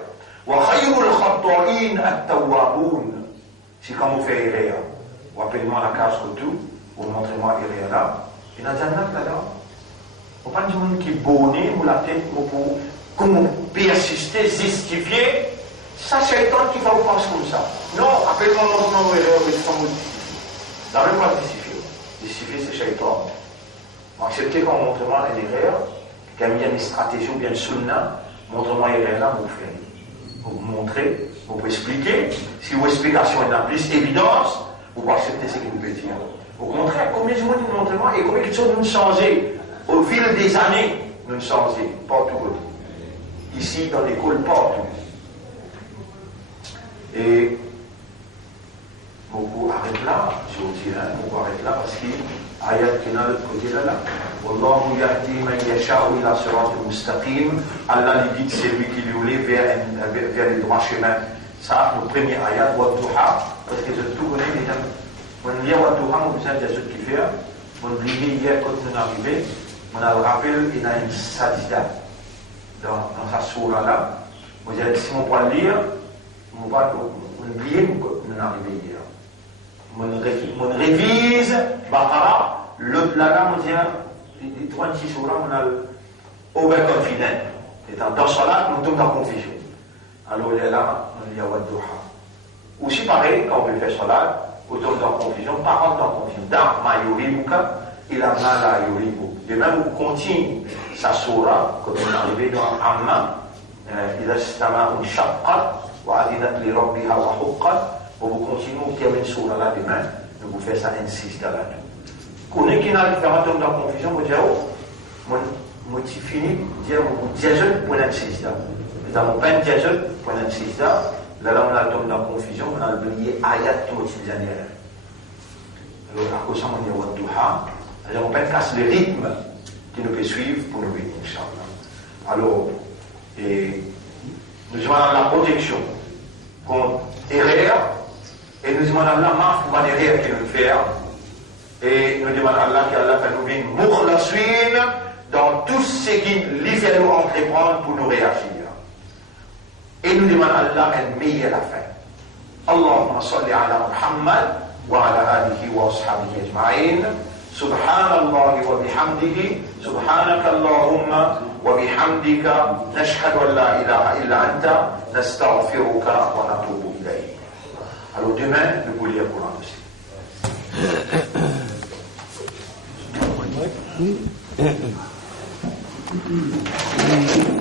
Wa khayrul khata'in at-tawwabun. Si quand vous faites erreur, vous appelez-moi la case que tout, vous montrez-moi erreur là, il y a un jannat là-dedans. Vous pas du monde qui bonne ou la tête pour comment persister, justifier. Ça, c'est le temps qu'il faut penser comme ça. Non, appelle-moi mon erreur, mais c'est pas modifié. Dans le pas justifier. Justifier, c'est shaitan. Accepter qu'on montre-moi une erreur, qu'il y a une stratégie ou bien une sunna, montre-moi une erreur là, vous faites. Vous montrez, vous expliquez. Si vos explications ont plus évidence, vous pouvez accepter ce que vous pouvez dire. Au contraire, combien de monde nous montrez-moi et combien de choses nous changé au fil des années, nous changé partout. Ici, dans l'école, partout. Et beaucoup arrêtent là, je vous dis, beaucoup arrêtent là parce qu'il ayat qui n'a le côté là. Wallahu yahdi man yasha'u ila siratin mustaqim. Allah lui dit c'est lui qui lui voulait vers le droit chemin. Ça, le premier ayat, wa duha, parce que je tout connais les gens. On lit wa duha, on besoin de ce qu'il fait. On lit hier quand on est arrivé, on a le rappel, il y a une sadida dans sa sourate là. Vous avez dit, si on peut lire, on va oublier qu'on est arrivé hier. On révise Baqara, l'autre là, on dit, les 36 jours là, on a overconfident. Et dans Salat, on tombe dans la confusion. Alors il est là, on dit Wa Duha. Aussi pareil, quand on veut faire Salat, on tombe dans la confusion, parole dans la confusion. Dans Ma Yuribuka, il a mal à Yuribu. De même, on continue sa surah, quand on est arrivé dans Amma, il a justement une shaqqa. Pour vous continuer, vous terminez sur là demain, je vous fais ça insiste là tout. Qu'on est qui n'a pas fait un temps de confusion, vous dites, oh, moi, tu finis, dire, vous dites, pour l'insiste là. Dans mon pain, dites, pour l'insiste là. Là, on a le temps de confusion, on a oublié ayat tout les années. Alors, à cause de ça, on dit, wa duha. Alors, on peut casser le rythme qui nous peut suivre pour nous venir, Inch'Allah. Alors, et nous demandons la protection contre erreur et nous demandons Allah marque pour une erreur qu'il nous fait et nous demandons Allah qu'Allah va nous venir mukhlaswin dans tout ce qui lui fait nous entreprendre pour nous réagir et nous demandons Allah un meilleur à faire. Allahumma salli ala Muhammad wa ala alihi wa ashabihi ajma'in. Subhanallah wa bihamdihi subhanaka Allahumma وبحمدك نشهد أن لا إله إلا أنت نستغفرك ونتوب إليك. Alors demain, nous voulons lire le Coran aussi.